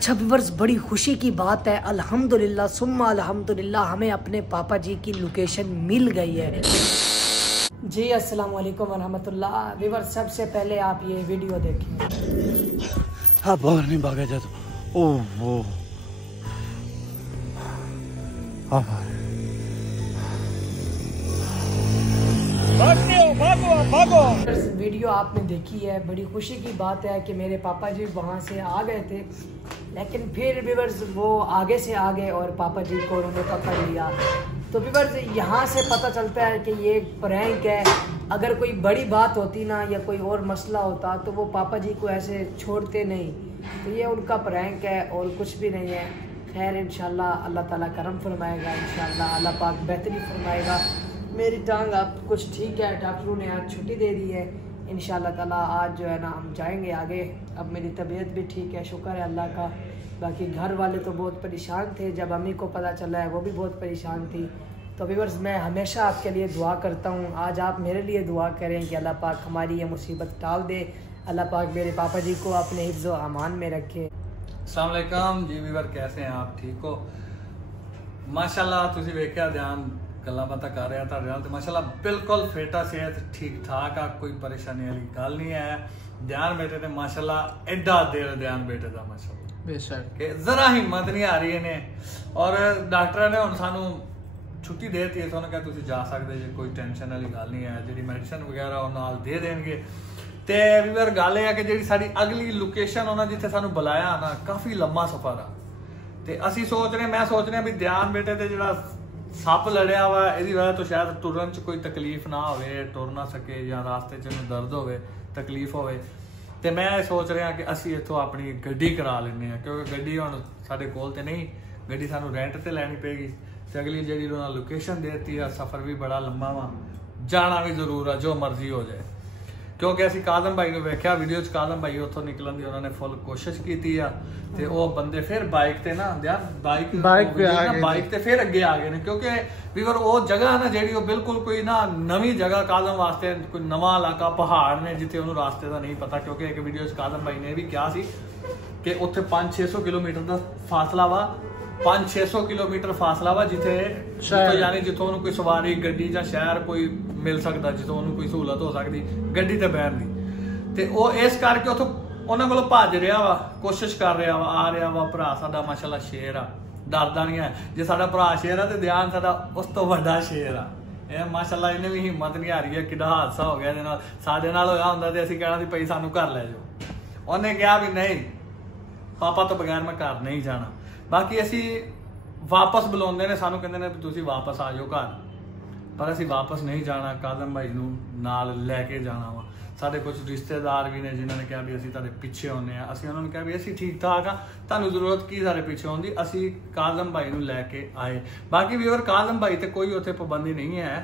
अच्छा व्यूअर्स, बड़ी खुशी की बात है, अल्हम्दुलिल्लाह सुम्मा अल्हम्दुलिल्लाह, हमें अपने पापा जी की लोकेशन मिल गई है। जी अस्सलाम वालेकुम वरहमतुल्लाह। व्यूअर्स, सबसे पहले आप ये वीडियो देखिए। हाँ, बाहर नहीं भागा जा तो। ओह वो भागो। वीडियो आपने देखी है, बड़ी खुशी की बात है कि मेरे पापा जी वहाँ से आ गए थे, लेकिन फिर व्यूअर्स वो आगे से आ गए और पापा जी को उन्होंने पकड़ लिया। तो व्यूअर्स, यहाँ से पता चलता है कि ये प्रैंक है। अगर कोई बड़ी बात होती ना या कोई और मसला होता तो वो पापा जी को ऐसे छोड़ते नहीं। तो ये उनका प्रैंक है और कुछ भी नहीं है। खैर इंशाल्लाह अल्लाह ताला करम फरमाएगा, इंशाल्लाह अल्लाह पाक बेहतरी फरमाएगा। मेरी टांग अब कुछ ठीक है, डॉक्टरों ने आज छुट्टी दे दी है। इंशाल्लाह ताला आज जो है ना हम जाएंगे आगे। अब मेरी तबीयत भी ठीक है, शुक्र है अल्लाह का। बाकी घर वाले तो बहुत परेशान थे, जब अम्मी को पता चला है वो भी बहुत परेशान थी। तो व्यूअर्स, मैं हमेशा आपके लिए दुआ करता हूँ, आज आप मेरे लिए दुआ करें कि अल्लाह पाक हमारी ये मुसीबत टाल दे। अल्लाह पाक मेरे पापा जी को अपने हिफ्ज़ व अमान में रखे। अस्सलाम वालेकुम जी व्यूअर, कैसे हैं आप? ठीक हो? माशाल्लाह तुसी वेख्या ध्यान गल्लां बातां कर रहा तुहाडे नाल ते माशाल्लाह बिल्कुल फिट आ, सेहत ठीक ठाक आ, कोई परेशानी वाली गल नहीं है। ध्यान बेटे ने माशाल्लाह एडा दिल ध्यान बेटे दा माशाल्लाह बेशक कि जरा हिम्मत नहीं आ रही ने। और डॉक्टर ने हुण सानू छुट्टी दे दी है, तो उन्होंने कहा तुसी जा सकदे जे, कोई टेंशन वाली गल नहीं है। जिहड़ी मेडिसिन वगैरह उह नाल दे देणगे। ते व्यूअर गल है कि जिहड़ी साडी अगली लोकेशन उन्होंने जिथे सानू बुलाया ना, काफ़ी लंबा सफर आ। ते असीं सोच रहे, मैं सोच रहा भी ध्यान बेटे ते जिहड़ा सप लड़िया वा इहदी वजह तो शायद टुरन च कोई तकलीफ ना होवे, टुर ना सके या रास्ते च दर्द होवे, तकलीफ होवे। ते मैं सोच रहा कि असीं इत्थों अपनी गड्डी करा लैंदे आ, क्योंकि गड्डी हुण साडे कोल ते नहीं, गड्डी सानू रेंट ते लैनी पेगी। ते अगली जिहड़ी उन्होंने लोकेशन देती है, सफर भी बड़ा लंबा वा, जाना भी जरूर है, जो मर्जी हो जाए। क्योंकि असीं कादम भाई नूं वेख्या वीडियो च, कादम भाई उत्थों निकलन दी उन्होंने फुल कोशिश की आ, ते वो बंदे फिर बाइक ते ना यार बाइक ते फिर अगे आ गए ने। क्योंकि वीवर वो जगह ना जिहड़ी वो बिल्कुल कोई ना नवी जगह कादम वास्ते, कोई नवा इलाका, पहाड़ ने जिथे उन्होंने रास्ते का नहीं पता। क्योंकि एक वीडियो च कादम भाई ने भी कहा सी कि उत्थे 500-600 किलोमीटर का फासला वा, 500-600 किलोमीटर फासला वा जिथे यानी जिथों उन्होंने कोई सवारी गड्डी या शहर कोई मिल सकता, जिथों उन्होंने कोई सहूलत हो सकती गड्डी ते बहन दी। ते वो इस करके उथों उन्होंने कोलों भज रहा वा, कोशिश कर रहा वा, आ रहा वा। भरा साडा माशाल्लाह शेर आ, डरदा नहीं है। जे साडा भरा शेर आ ते ध्यान साडा उस तो वड्डा शेर आ। ये माशाल्लाह इन्हें भी हिम्मत नहीं आ रही है। किड्डा हादसा हो गया इहदे नाल, साडे नाल होया हुंदा ते असीं कहना सी भाई सानू घर लै जाओ। उन्हें कहा भी नहीं, पापा तो बगैर मैं घर नहीं जाना। बाकी असी वापस बुलाते ने, सानू कहते हैं तुसीं वापस आ जाओ घर, पर असी वापस नहीं जाना। कादम भाई नूं नाल लैके जाना वा। साडे कुछ रिश्तेदार भी ने जिन्होंने कहा भी असी तुहाडे पिछे आउंदे आ। असीं उन्होंने कहा भी असी ठीक ठाक आ, तुहानूं जरूरत की साडे पिछे आउण दी। असी कादम भाई नूं लैके आए। बाकी व्यूअर, कादम भाई ते कोई उत्थे पाबंदी नहीं है।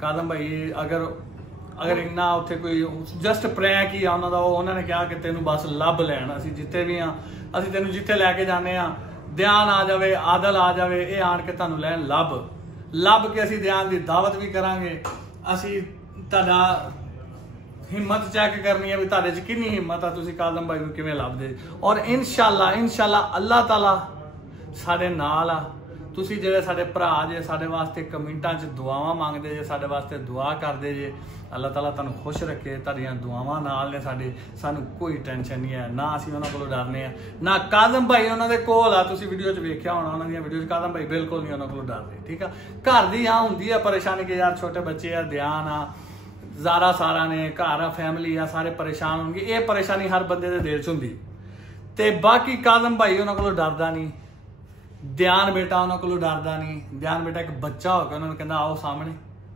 कादम भाई अगर इन्ना उत्थे कोई जस्ट प्रैंक ही आ उन्हां दा, उन्होंने कहा कि तेनू बस लभ लैण, असीं जिथे भी आ, असीं तेनू जिथे लैके जाने आ, ध्यान आ जाए, आदल आ जाए, ये आन के तुहानू लैन लभ के असीं ध्यान की दावत भी करांगे। असीं तुहाडा हिम्मत चैक करनी है भी तुहाडे च कितनी हिम्मत आ, तुसीं कादम भाई नूं किवें लभदे। और इंशाल्लाह अल्लाह ताला साडे नाल आ। तुसीं जिहड़े साडे भरा जे साडे वास्ते कमेंटां च दुआवां मंगदे जे, साडे वास्ते दुआ करदे जे, अल्लाह ताला तुहानूं खुश रखे। तुहाडीआं दुआवां नाल ने साडे, सानूं कोई टेंशन नहीं है, ना असीं उन्हां कोलों डरने आ, ना कादम भाई उन्हां दे कोल आ। तुसीं वीडियो च वेख्या होना, उन्हां दीआं वीडियो च कादम भाई बिल्कुल नहीं उन्हां कोलों डरदे। ठीक आ, घर दी हाँ हुंदी आ परेशानी कि यार छोटे बच्चे आ, ध्यान आ, ज़ारा सारा ने घर आ, फैमिली आ, सारे परेशान होंगे। ये परेशानी हर बंदे दे दिल च हुंदी। ते बाकी कादम भाई उन्हां कोलों डरदा नहीं, ध्यान बेटा उन्होंने कोलों डरदा नहीं। ध्यान बेटा एक बच्चा हो गया, उन्होंने कहना आओ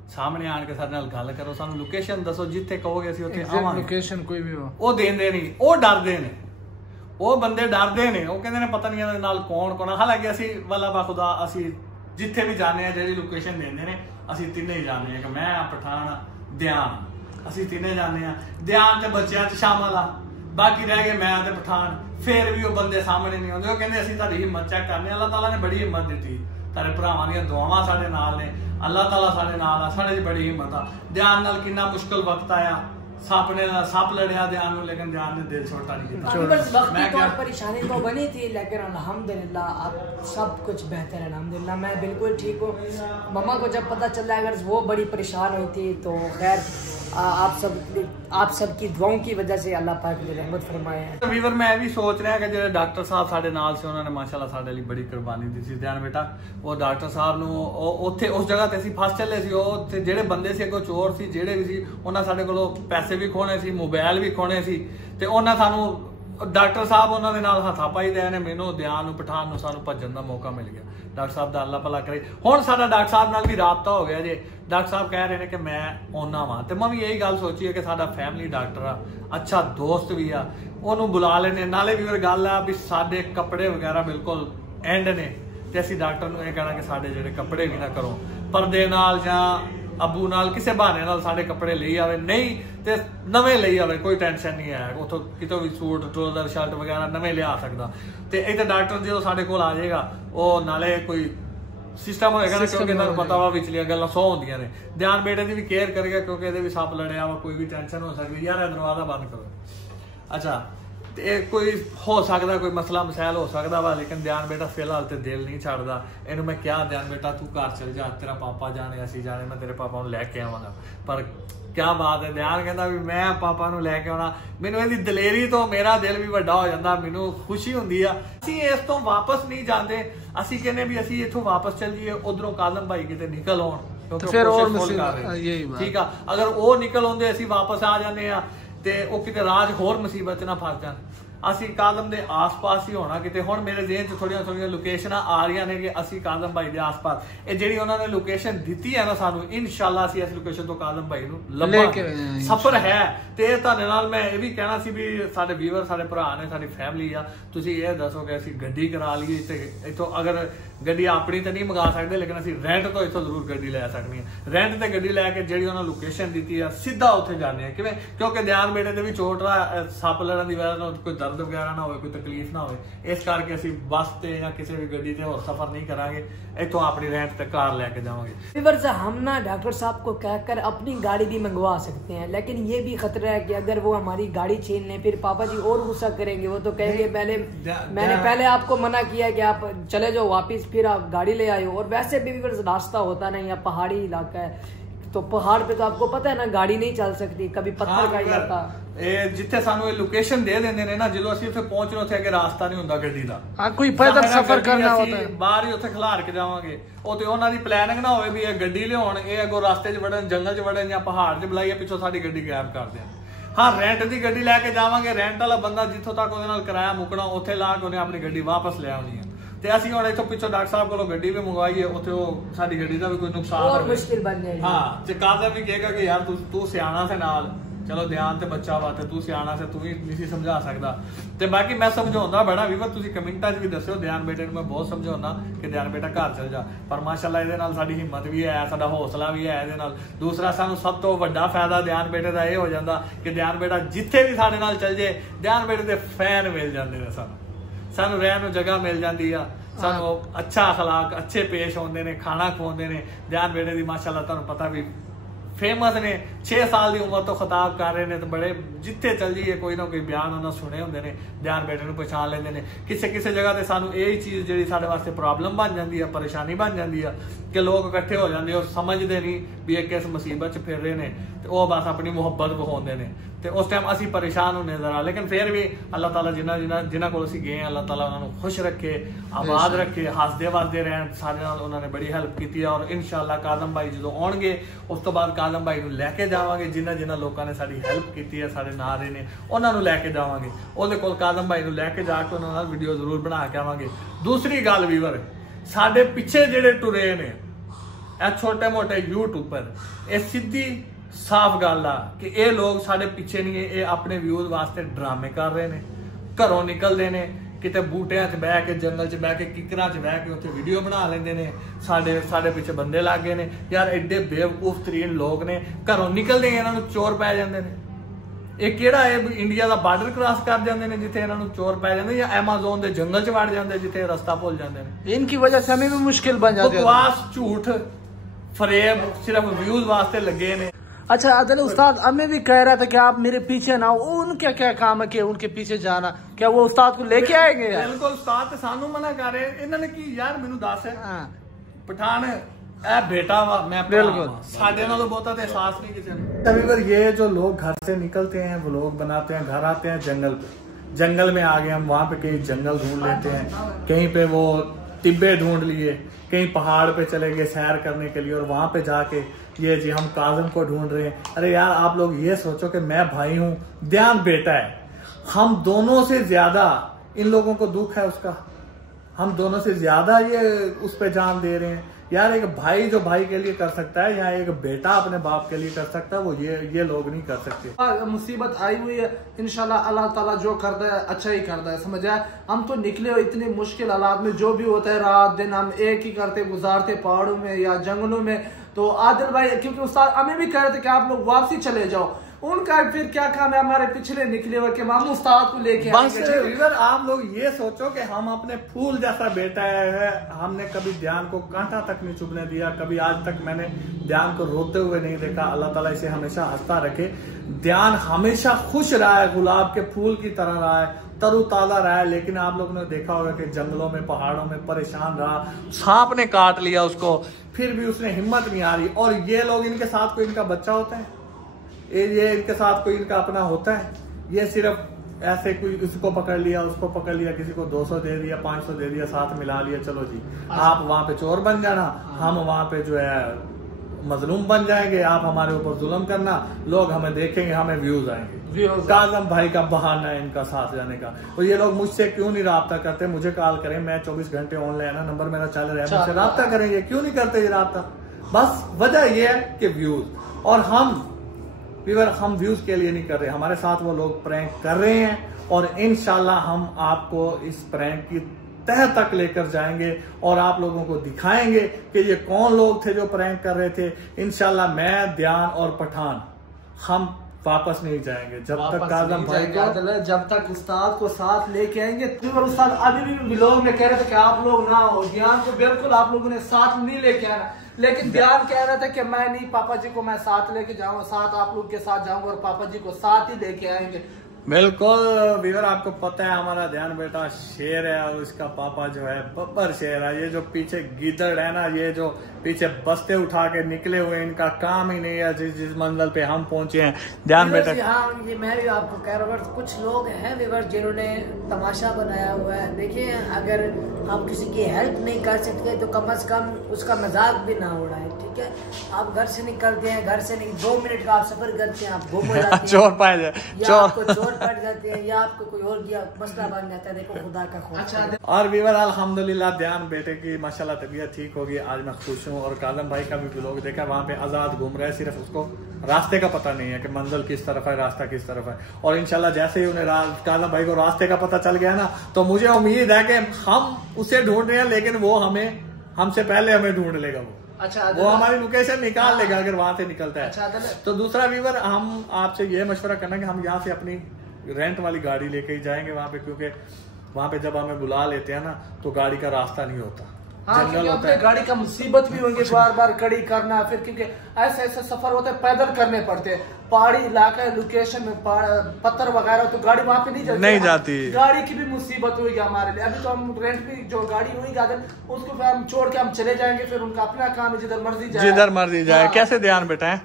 सामने आन के साडे नाल गल करो, सानू लोकेशन दसो, जिथे कहोगे असीं उत्थे आवांगे। लोकेशन कोई भी हो वो देंदे नहीं, वो डरदे ने, वो बंदे डरदे ने, वो कहंदे ने पता नहीं इहदे नाल कौन। हालांकि असीं वल्ला बाखुदा असीं जिथे भी जाने जिहड़ी लोकेशन देंदे ने असीं तिन्ने ही जाने कि मैं पठान ध्यान, असीं तिन्ने जाने आ। ध्यान ते बच्चिआं च शामिल आ, बाकी रह गए मैं ते पठान। फिर भी वो बंदे सामने नहीं आते, वो कहते असीं तुहाडी हिम्मत चेक करने। अल्लाह ताला ने बड़ी हिम्मत दी, तुहाडे भरावां दीआं दुआवां साडे नाल ने, अल्लाह ताला साडे नाल आ, साडे च बड़ी हिम्मत आ। ध्यान नाल किन्ना मुश्किल वक्त आया, सप लड़िया ध्यान में, लेकिन ध्यान ने दिल छोटा नहीं किया। वक्ती तौर परेशानी तो बनी थी, लेकिन अल्हम्दुलिल्लाह अब सब कुछ बेहतर है। अल्हम्दुलिल्लाह मैं बिल्कुल ठीक हूँ। मम्मा को जब पता चला अगर वो बड़ी परेशान हुई थी, तो खैर आप सब की दुआओं की वजह से अल्लाह पाक ने रहमत फरमाए हैं। वीवर मैं भी सोच रहा कि जो डॉक्टर साहब साडे नाल से उन्होंने माशाल्लाह साडे लिए बड़ी कुर्बानी दी सी। ध्यान बेटा वो डॉक्टर साहब नूं उत्थे उस जगह ते असीं फस चले सी, उत्थे जेड़े बंदे सी अगों चोर सी जेड़े भी सी, उन्हां साडे कोलों पैसे भी खोने सी, मोबाइल भी खोने सी, ते उन्हां सानूं डॉक्टर साहब उन्होंने नाल हाथापाई दे ने मैनू ध्यान नूं पठान नूं सानूं भजन दा मौका मिल गया। डॉक्टर साहब दा अल्लाह भला करे। हुण साडा डॉक्टर साहब नाल भी राबता हो गया जे। डॉक्टर साहब कह रहे हैं कि मैं आउणा वां, ते मैं भी यही गल सोची है कि साडा फैमिली डॉक्टर आ, अच्छा दोस्त भी आ, उहनूं बुला लेने। नाले भी गल आ भी साडे कपड़े वगैरह बिल्कुल एंड ने, ते असीं डॉक्टर नूं इह कहना कि साडे जिहड़े कपड़े भी ना करो पर्दे नाल जां अबू नाल किसी बहाने नाल साडे कपड़े लई आवे, नहीं ते नवें लई आवे, कोई टेंशन नहीं है। उतों कितों भी सूट ट्राउजर शर्ट वगैरह नवें लिया सकदा। ते इत्थे डॉक्टर जो साडे कोल आ जाएगा वो नाले कोई सिस्टम होएगा ना, क्योंकि इन्हां नूं पता वा विचलियां गल्लां 100 होंदियां ने। ध्यान बेटे दी भी केयर करेगा, क्योंकि इहदे भी सप लड़िया वा, कोई भी टेंशन हो सकदी। यार दरवाजा बंद करो। अच्छा कोई हो सकता कोई मसला मसैल हो सकता वा, लेकिन ध्यान बेटा फिलहाल तो दिल नहीं छड़दा। इनू मैं क्या ध्यान बेटा तू घर चल जा, तेरा पापा जाने असी जाने, मैं तेरे पापा लैके आवांगा। पर क्या बात है, ध्यान कहता भी मैं पापा नूं लैके आउणा। मैनू इहदी दलेरी तो मेरा दिल भी वड्डा हो जांदा, मैनू खुशी हुंदी आ। असीं इस तो वापस नहीं जाते, असीं कहने भी असीं इत्थों वापस चल जाइए, उधरों कालम भाई किते निकल आउण, फिर और ठीक आ। अगर वो निकल आउंदे असीं वापस आ जाने आ ते ओ किते राज होर मुसीबत च ना फस जाण। असीं कालम दे आस पास ही होना किते। हुण मेरे ज़हन च थोड़ियां थोड़ियां लोकेशनां आ रही ने कि असीं कालम भाई दे आस पास, ये जिहड़ी उन्हां ने लोकेशन दित्ती है ना सानू, इंशाअल्लाह असीं इस लोकेशन तो कालम भाई नूं लभांगे। सफर है ते तुहाडे नाल मैं ये भी कहना सी भी साडे व्यूअर साडे भरा ने, साडी फैमिली आ, तुसीं ये दसो कि असीं गड्डी करा लईए ते इत्थों अगर गड्डी अपनी तो नहीं मंगा सकते, लेकिन असीं रेंट तो इत्थों जरूर गड्डी लै सकनी है। रेंट ते गड्डी लैके जिहड़ी उन्हां लोकेशन दित्ती है सीधा उत्थे जाने हैं। किवें? क्योंकि ध्यान बेटे ते भी चोट रहा सप लड़न दी वजह नाल कोई दर्द वगैरह ना हो, कोई तकलीफ ना हो, इस करके असीं बस ते या किसी भी गड्डी ते होर सफर नहीं करांगे, इत्थों अपनी रेंट ते कार लैके जावांगे। व्यूअर्स हम ना डॉक्टर साहब को कहकर अपनी गाड़ी भी मंगवा सकते हैं, लेकिन ये भी खतरा है कि अगर वो हमारी गाड़ी छीन लें फिर पापा जी और गुस्सा करेंगे। वो तो कहेंगे मैंने पहले आपको मना किया है कि आप चले जाओ वापिस, फिर आप गाड़ी ले आए हो। और वैसे भी रास्ता होता नहीं है, पहाड़ी इलाका है, तो पहाड़ पे तो आपको पता है ना गाड़ी नहीं चल सकती, कभी पत्थर का इलाका। जिथे सानू ये लोकेशन दे देंदे ने ना, जो असीं उत्थे पहुंचने उत्थे अगे रास्ता नहीं हुंदा गड्डी दा, कोई पैदल सफर करना होता है, बाहर ही उत्थे खिलार के जावांगे। ओ ते उन्हां दी प्लानिंग ना होवे भी ये गड्डी लियाउण, ये अगों रास्ते च वड़न, जंगल च वड़न, या पहाड़ च बुलाइए पिछों साडी गड्डी गायब कर देण। हाँ रेंट दी गड्डी लैके जावांगे, रेंट वाला बंदा जिथों तक उहदे नाल किराया मुकना उत्थे ला के उहने अपनी गड्डी वापस ले आउणी है। ते असीं हुण इत्थों पिछों डॉक्टर साहब कोलों गड्डी भी मंगवाईए, उत्थे ओ साडी गड्डी दा भी कोई नुकसान और मुश्किल बन जाएगी। हाँ ते काज़ा भी कहेगा कि यार तू सियाना से नाल, चलो ध्यान ते बच्चा वा ते तू सियाना से, तू ही नहीं समझा सकदा। ते बाकी मैं समझाउंदा बड़ा वीवर, तुसीं कमेंटां च भी दस्सिओ ध्यान बेटे नूं मैं बहुत समझाउंदा कि ध्यान बेटा घर चल जा। पर माशाअल्लाह इहदे नाल साडी हिम्मत भी है, साडा हौसला भी है इहदे नाल। दूसरा सानूं सब तो वड्डा फायदा ध्यान बेटे दा इह हो जांदा कि ध्यान बेटा जिथे भी साडे नाल चल जाए, ध्यान बेटे दे फैन मिल जांदे ने, सानूं रहण नूं जगह मिल जांदी आ, सानू अच्छा अखलाक अच्छे पेश होंदे ने, खाना खवाउंदे ने। ध्यान बेटे दी माशाअल्लाह तुहानूं पता भी फेमस ने, 6 साल की उम्र तो खिताब कर रहे हैं, तो बड़े जिथे चल जाइए कोई ना कोई बयान उन्होंने सुने होंगे ने, ध्यान बेटे नूं पहचान लेंदे ने। किसी किसी जगह ते सानू यही चीज़ जिहड़ी साडे वास्ते प्रॉब्लम बन जाती है, परेशानी बन जाती है कि लोग इकट्ठे हो जाते और समझते नहीं भी ये किस मुसीबत च फिर रहे हैं, तो वह बस अपनी मुहब्बत विखाउंदे ने, तो उस टाइम असीं परेशान होने जरा। लेकिन फिर भी अल्लाह ताला जिन्हां कोल असीं गए, अल्लाह ताला उन्हां नूं खुश रखे, आबाद रखे, हसदे वसदे रहन। साडे नाल उन्होंने बड़ी हेल्प की है, और इंशाअल्लाह कादम भाई जो आउणगे उस तो बाद कादम भाई नूं लैके जावांगे। जिन्हां लोगों ने साडी हेल्प की है, साडे नाल रहे ने, उन्हां नूं लैके जावांगे। उहदे कोल कादम भाई नूं लैके जाके उन्हां नाल वीडियो जरूर बना के आवांगे। दूसरी गल वीवर, साडे पिछे जिहड़े टुरे ने छोटे मोटे यूट्यूबर, ये सीधी साफ गल आ कि ये लोग साडे पिछे नहीं है, ये अपने व्यूज वास्ते ड्रामे कर रहे हैं। घरों निकलते हैं किते बूटियां च बह के, जंगल च बह के, किकरां च बह के उत्थे वीडियो बना लेंदे ने, साडे पिछे बंदे लग गए ने। यार एडे बेवकूफ तरीन लोग ने, घरों निकलते ही इन्हां नूं चोर पै जांदे ने। ये किहड़ा है इंडिया का बार्डर क्रॉस कर जाते हैं जिथे इन्हां नूं चोर पै जांदे, या एमाजोन के जंगल च वड़ जाते जिथे रास्ता भुल जाते हैं। इनकी वजह से हमें भी मुश्किल बन जाती है। बकवास, झूठ, फरेब सिर्फ व्यूज वास्ते लगे ने। अच्छा आदिल उस्ताद हमें भी कह रहा था कि आप मेरे पीछे ना हो, उनके क्या काम है कि उनके पीछे जाना, क्या वो उस्ताद को लेके आएंगे यार? बिल्कुल उस्ताद सानू मना कर रहे इन्होंने की यार मैनू दस पठान ए बेटा वा मैं बिल्कुल साढ़े ना तो बहुत एहसास नहीं किसी ने। कभी बार ये जो लोग घर से निकलते हैं व्लॉग बनाते हैं, घर आते हैं जंगल में आ गए हम, वहां पे कहीं जंगल ढूंढ लेते हैं, कहीं पे वो टिब्बे ढूंढ लिए, कहीं पहाड़ पे चले गए सैर करने के लिए और वहां पे जाके ये जी हम काजम को ढूंढ रहे हैं। अरे यार आप लोग ये सोचो कि मैं भाई हूँ, ध्यान बेटा है, हम दोनों से ज्यादा इन लोगों को दुख है उसका, हम दोनों से ज्यादा ये उस पे जान दे रहे हैं। यार एक भाई जो भाई के लिए कर सकता है या एक बेटा अपने बाप के लिए कर सकता है, वो ये लोग नहीं कर सकते। मुसीबत आई हुई है, इंशाल्लाह अल्लाह ताला जो करता है अच्छा ही करता है, समझ आया। हम तो निकले इतने मुश्किल हालात में, जो भी होता है रात दिन हम एक ही करते गुजारते पहाड़ों में या जंगलों में। तो आदिल भाई क्योंकि उस्ताद हमें भी कह रहे थे कि आप लोग वापसी चले जाओ, उनका फिर क्या काम है हमारे पिछले निकले हुए कि हम उस्ताद को लेके आएंगे। आप लोग ये सोचो कि हम अपने फूल जैसा बेटा है, हमने कभी ध्यान को कांटा तक नहीं चुभने दिया, कभी आज तक मैंने ध्यान को रोते हुए नहीं देखा। अल्लाह ताला इसे हमेशा हंसता रखे, ध्यान हमेशा खुश रहा है, गुलाब के फूल की तरह रहा है, तरोताजा रहा है। लेकिन आप लोगों ने देखा होगा कि जंगलों में पहाड़ों में परेशान रहा, सांप ने काट लिया उसको, फिर भी उसने हिम्मत नहीं आ रही। और ये लोग इनके साथ कोई इनका बच्चा होता है, ये इनके साथ कोई इनका अपना होता है, ये सिर्फ ऐसे कोई उसको पकड़ लिया उसको पकड़ लिया, किसी को 200 दे दिया 500 दे दिया, साथ मिला लिया, चलो जी आप वहां पे चोर बन जाना, हम वहां पे जो है मजलूम बन जाएंगे, आप हमारे ऊपर जुल्म करना, लोग हमें देखेंगे, हमें व्यूज आएंगे। काजम भाई का बहाना है इनका साथ जाने का। और ये लोग मुझसे क्यों नहीं राब्ता करते, मुझे कॉल करें, मैं 24 घंटे ऑनलाइन है, नंबर मेरा चल रहा है, मुझसे राब्ता करेंगे, क्यों नहीं करते ये राब्ता? बस वजह ये है कि व्यूज। और हम व्यूज के लिए नहीं कर रहे, हमारे साथ वो लोग प्रैंक कर रहे हैं और इंशाल्लाह हम आपको इस प्रैंक की तह तक लेकर जाएंगे और आप लोगों को दिखाएंगे कि ये कौन लोग थे जो प्रैंक कर रहे थे। इंशाल्लाह मैं, ध्यान और पठान हम वापस नहीं जाएंगे जब तक काजम भाई को, जब तक उस्ताद को साथ लेके आएंगे। उस्ताद अभी भी व्लॉग में कह रहे थे कि आप लोग ना हो, ध्यान को बिल्कुल आप लोगों ने साथ नहीं लेके आना, लेकिन ध्यान कह रहा था कि मैं नहीं, पापा जी को मैं साथ लेके जाऊंगा, साथ आप लोग के साथ जाऊंगा और पापा जी को साथ ही लेके आएंगे। बिल्कुल वीवर, आपको पता है हमारा ध्यान बेटा शेर है और इसका पापा जो है बब्बर शेर है। ये जो पीछे गिदड़ है ना, ये जो पीछे बस्ते उठा के निकले हुए, इनका काम ही नहीं है जिस मंजिल पे हम पहुंचे हैं। ध्यान बेटा हाँ, ये मैं भी आपको कह रहा हूँ, कुछ लोग हैं वीवर जिन्होंने तमाशा बनाया हुआ है। देखिए अगर हम किसी की हेल्प नहीं कर सकते तो कम से कम उसका मजाक भी ना उड़ाए, ठीक है? आप घर से निकलते हैं, घर से 2 मिनट का आप सफर करते हैं, आप गुम हो जाते हैं, चोर पाए जाए, चोर पड़ जाते हैं या आपको कोई और मसला बन जाता है। देखो खुदा का खौफ। अच्छा और वीवर अल्हम्दुलिल्लाह ध्यान बेटे की माशाल्लाह तबीयत ठीक होगी, आज मैं खुश हूँ। और काजम भाई का भी व्लॉग देखा, वहाँ पे आजाद घूम रहे हैं, सिर्फ उसको रास्ते का पता नहीं है कि मंजिल किस तरफ है, रास्ता किस तरफ है। और इंशाल्लाह जैसे ही उन्हें काजम भाई को रास्ते का पता चल गया ना, तो मुझे उम्मीद है कि हम उसे ढूंढ रहे हैं लेकिन वो हमसे पहले हमें ढूंढ लेगा। अच्छा, वो हमारी लोकेशन निकाल लेगा अगर वहां से निकलता है। अच्छा, तो दूसरा व्यूवर, हम आपसे ये मशवरा करना कि हम यहाँ से अपनी रेंट वाली गाड़ी लेके ही जाएंगे वहां पे, क्योंकि वहां पे जब हमें बुला लेते हैं ना तो गाड़ी का रास्ता नहीं होता, जंगल होता है, गाड़ी का मुसीबत भी होंगे, बार बार खड़ी करना, फिर क्योंकि ऐसे ऐसे सफर होते हैं, पैदल करने पड़ते हैं, पहाड़ी इलाका है, लोकेशन में पत्थर वगैरह, तो गाड़ी वहां पे नहीं जाती, गाड़ी की भी मुसीबत होगी हमारे लिए। अभी तो हम रेंट भी जो गाड़ी हुई उसको फिर हम छोड़ के हम चले जाएंगे, फिर उनका अपना काम है, जिधर मर्जी जाए। कैसे ध्यान बेटा है?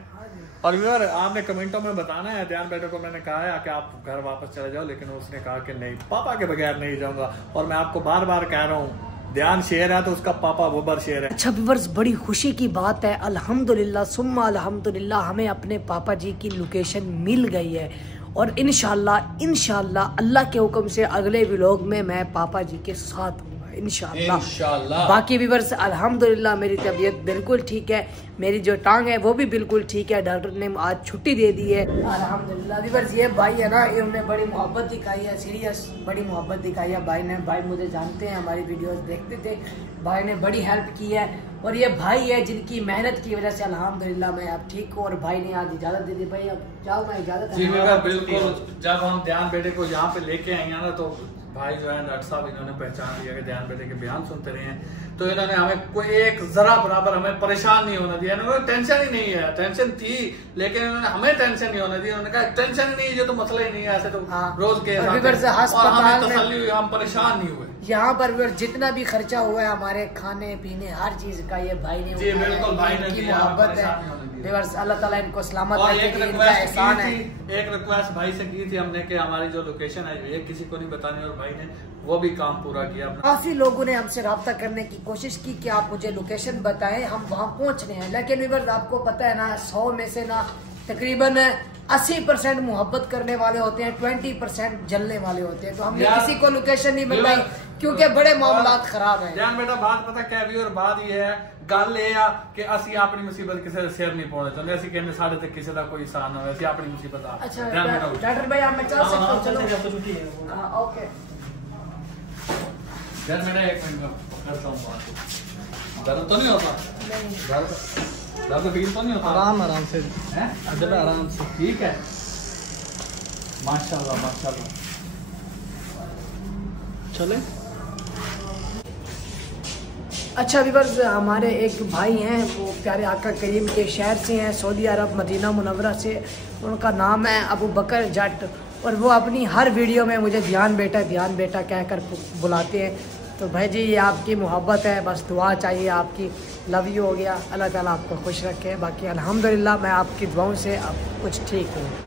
और व्यूअर आपने कमेंटों में बताना है, ध्यान बेटे को मैंने कहा है कि आप घर वापस चले जाओ, लेकिन उसने कहा कि नहीं, पापा के बगैर नहीं जाऊंगा। और मैं आपको बार बार कह रहा हूँ, ध्यान शेर है तो उसका पापा बब्बर शेर है। अच्छा व्यूअर्स, बड़ी खुशी की बात है, अल्हम्दुलिल्लाह सुम्मा अल्हम्दुलिल्लाह, हमें अपने पापा जी की लोकेशन मिल गई है और इंशाल्लाह अल्लाह के हुक्म से अगले व्लॉग में मैं पापा जी के साथ हूँ इंशाल्लाह। बाकी व्यूअर्स अल्हम्दुलिल्लाह मेरी तबीयत बिल्कुल ठीक है, मेरी जो टांग है वो भी बिल्कुल ठीक है, डॉक्टर ने आज छुट्टी दे दी है अल्हम्दुलिल्लाह। व्यूअर्स ये भाई है ना, इन्होंने बड़ी मोहब्बत दिखाई है, सीरियस बड़ी मोहब्बत दिखाई है भाई ने। भाई मुझे जानते हैं, हमारी वीडियोस देखते थे, भाई ने बड़ी हेल्प की है और ये भाई है जिनकी मेहनत की वजह से अल्हम्दुलिल्लाह मैं अब ठीक हूँ। और भाई ने आज इजाजत दे दी, भाई अब जाओ, मैं इजाजत। बिल्कुल, जब हम ध्यान बेटे को यहाँ पे लेके आएंगे ना तो भाई जो है डॉक्टर साहब इन्होंने पहचान लिया कि ध्यान बेटे के बयान सुनते रहे हैं, तो इन्होंने हमें कोई एक जरा बराबर हमें परेशान नहीं होने दिया। इन्होंने टेंशन ही नहीं है, टेंशन थी लेकिन इन्होंने हमें टेंशन नहीं होने दी। उन्होंने कहा टेंशन ही नहीं, ये तो मसला ही नहीं है, ऐसे तो रोज के हमें तसल्ली हुई, हम परेशान नहीं हुए। यहाँ पर जितना भी खर्चा हुआ है हमारे खाने पीने हर चीज का ये भाई ने जी बिल्कुल भाई ने किया, मोहब्बत है। अल्लाह ताला इनको सलामत और रखे, एक रिक्वेस्ट भाई से की थी हमने कि हमारी जो लोकेशन है ये किसी को नहीं बतानी, और भाई ने वो भी काम पूरा किया। काफी लोगों ने हमसे राब्ता करने की कोशिश की कि आप मुझे लोकेशन बताएं, हम वहाँ पहुँच रहे हैं, लेकिन व्यूअर्स आपको पता है ना 100 में से ना तकरीबन 80% मोहब्बत करने वाले होते हैं, 20% जलने वाले होते हैं। तो हमने किसी को लोकेशन नहीं बताई क्योंकि बड़े मामलात खराब है। ध्यान बेटा बात पता क्या भी, और बात ये है गल ये आ कि असि अपनी मुसीबत किसी से शेयर नहीं पाना चाहते, असि कहने साढ़े तक किसी का कोई इंसान हो, असि अपनी मुसीबत आ। अच्छा डॉक्टर भाई आप मैं चल सकता हूं? चलो ओके यार मेरा 1 मिनट करता हूं बात। दर्द तो नहीं होता? नहीं दर्द फील तो नहीं होता? आराम से हैं अदब आराम से, ठीक है माशाल्लाह माशाल्लाह। चले। अच्छा व्यूअर्स हमारे एक भाई हैं, वो प्यारे आका करीम के शहर से हैं, सऊदी अरब मदीना मुनव्वरा से। उनका नाम है अबू बकर जट, और वो अपनी हर वीडियो में मुझे ध्यान बेटा कहकर बुलाते हैं। तो भाई जी ये आपकी मोहब्बत है, बस दुआ चाहिए आपकी। लव यू हो गया, अल्लाह ताला आपको खुश रखे। बाकी अल्हम्दुलिल्लाह मैं आपकी दुआओं से अब कुछ ठीक हूँ।